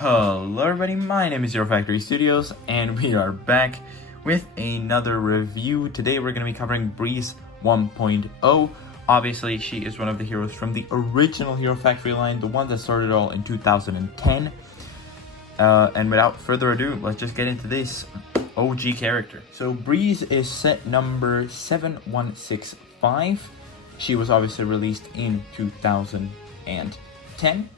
Hello everybody, my name is Zero Factory Studios, and we are back with another review. Today we're going to be covering Breez 1.0. Obviously, she is one of the heroes from the original Hero Factory line, the one that started all in 2010. And without further ado, let's just get into this OG character. So Breez is set number 7165. She was obviously released in 2010.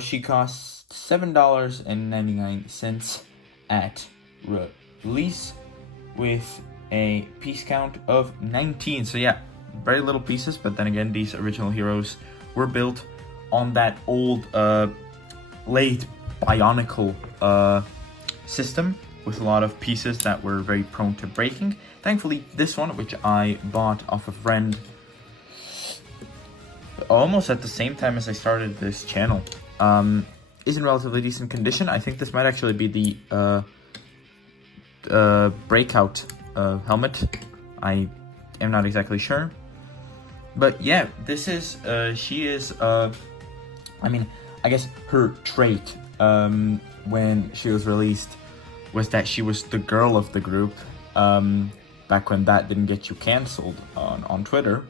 She costs $7.99 at release with a piece count of 19. So yeah, very little pieces, but then again, these original heroes were built on that old late Bionicle system with a lot of pieces that were very prone to breaking. Thankfully, this one, which I bought off a friend almost at the same time as I started this channel, is in relatively decent condition. I think this might actually be the breakout helmet. I am not exactly sure, but yeah, this is she is I mean, I guess her trait when she was released was that she was the girl of the group, back when that didn't get you cancelled on Twitter.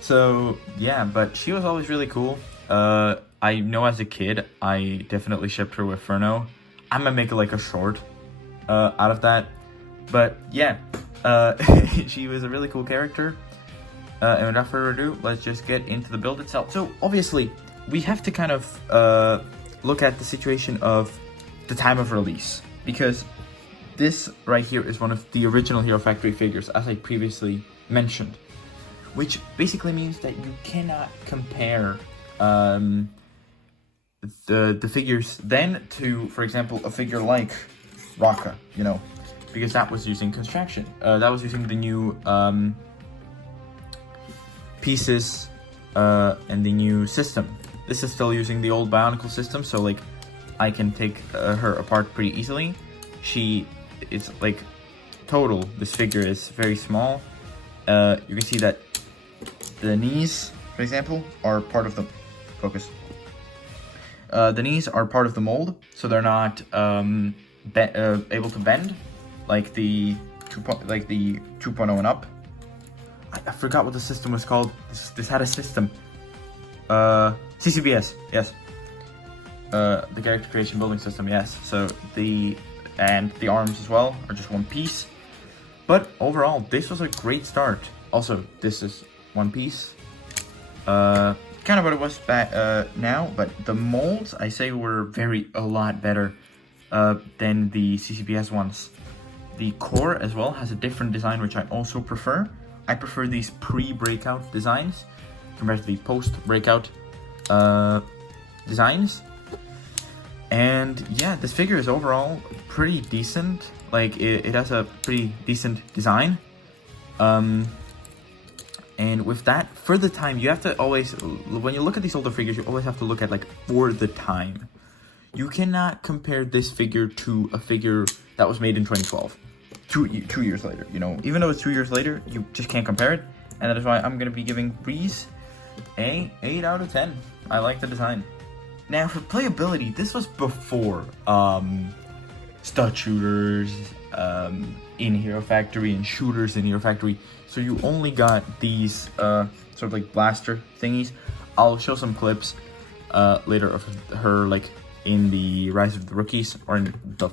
So yeah, but she was always really cool. I know as a kid, I definitely shipped her with Furno. I'm gonna make like a short out of that. But yeah, she was a really cool character. And without further ado, let's just get into the build itself. So obviously, we have to kind of look at the situation of the time of release, because this right here is one of the original Hero Factory figures, as I previously mentioned, which basically means that you cannot compare the figures then to, for example, a figure like Raka, you know, because that was using construction. That was using the new pieces and the new system. This is still using the old Bionicle system, so like I can take her apart pretty easily. It's like total, this figure is very small. You can see that the knees, for example, are part of the focus. The knees are part of the mold, so they're not able to bend like the 2.0 and up. I forgot what the system was called. This had a system. CCBS, yes. The character creation building system, yes. So the arms as well are just one piece. But overall, this was a great start. Also, this is one piece. Kind of what it was back now, but the molds, I say, were a lot better than the CCBS ones. The core as well has a different design, which I also prefer. I prefer these pre-breakout designs compared to the post-breakout designs. And yeah, this figure is overall pretty decent. Like, it has a pretty decent design. And with that, for the time, you have to always, when you look at these older figures, you always have to look at, like, for the time. You cannot compare this figure to a figure that was made in 2012. Two years later, you know. Even though it's 2 years later, you just can't compare it. And that is why I'm going to be giving Breez a 8 out of 10. I like the design. Now, for playability, this was before stud shooters in Hero Factory and shooters in Hero Factory. So you only got these sort of like blaster thingies. I'll show some clips later of her like in the Rise of the Rookies, or in the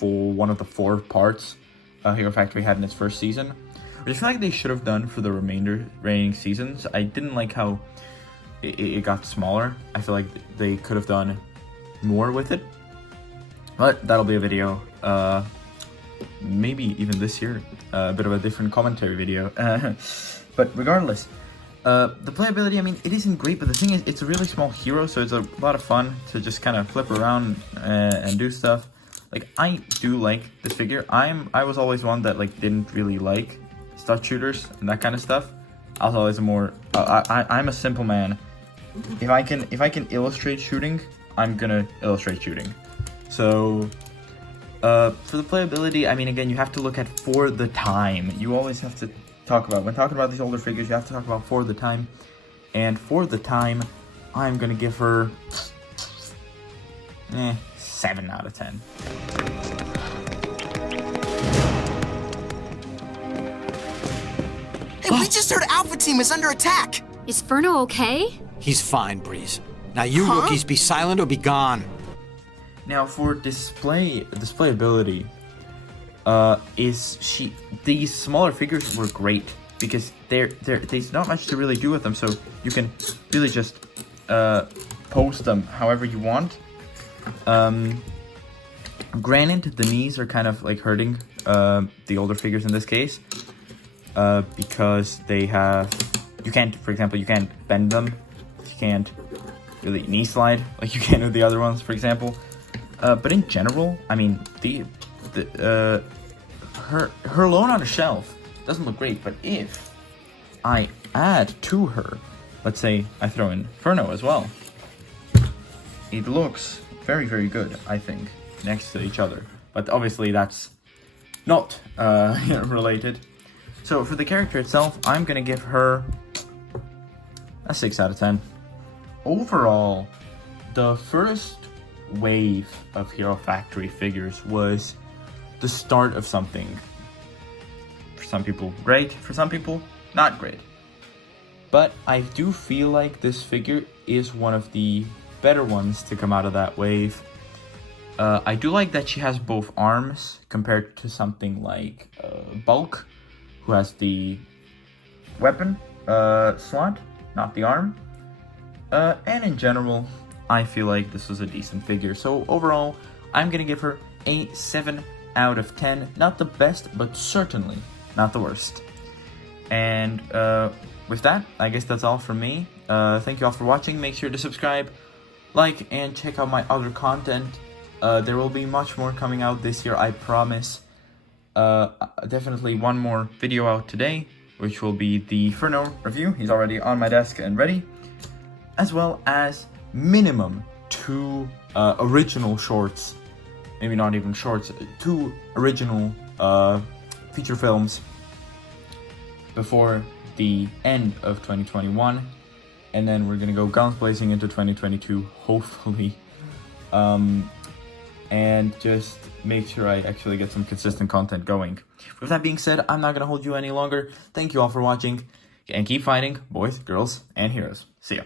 one of the 4 parts Hero Factory had in its first season, which I feel like they should have done for the remaining seasons. I didn't like how it got smaller. I feel like they could have done more with it, but that'll be a video maybe even this year, a bit of a different commentary video. But regardless, the playability, I mean, it isn't great, but the thing is, it's a really small hero, so it's a lot of fun to just kind of flip around and do stuff. Like, I do like this figure. I was always one that like didn't really like stud shooters and that kind of stuff. I was always I'm a simple man. If I can illustrate shooting, I'm gonna illustrate shooting. So for the playability, I mean, again, you have to look at for the time. You always have to talk about, when talking about these older figures, you have to talk about for the time. And for the time, I'm gonna give her 7 out of 10. Hey, we just heard Alpha Team is under attack! Is Furno okay? He's fine, Breez. Now you rookies be silent or be gone. Now for displayability, these smaller figures were great because there's not much to really do with them, so you can really just post them however you want. Granted, the knees are kind of like hurting the older figures in this case, because they have, for example, you can't bend them, you can't really knee slide like you can with the other ones, for example. But in general, I mean, her alone on a shelf doesn't look great, but if I add to her, let's say I throw in Furno as well, it looks very, very good, I think, next to each other. But obviously that's not related. So for the character itself, I'm gonna give her a 6 out of 10. Overall, the first wave of Hero Factory figures was the start of something. For some people, great. For some people, not great. But I do feel like this figure is one of the better ones to come out of that wave. I do like that she has both arms compared to something like Bulk, who has the weapon slot, not the arm. And in general, I feel like this was a decent figure. So overall, I'm gonna give her a 7 out of 10. Not the best, but certainly not the worst. And with that, I guess that's all from me. Thank you all for watching. Make sure to subscribe, like, and check out my other content. There will be much more coming out this year, I promise. Definitely one more video out today, which will be the Furno review. He's already on my desk and ready. As well as minimum 2 original shorts, maybe not even shorts, 2 original feature films before the end of 2021, and then we're gonna go guns blazing into 2022, hopefully, and just make sure I actually get some consistent content going. With that being said, I'm not gonna hold you any longer. Thank you all for watching, and keep fighting, boys, girls, and heroes. See ya.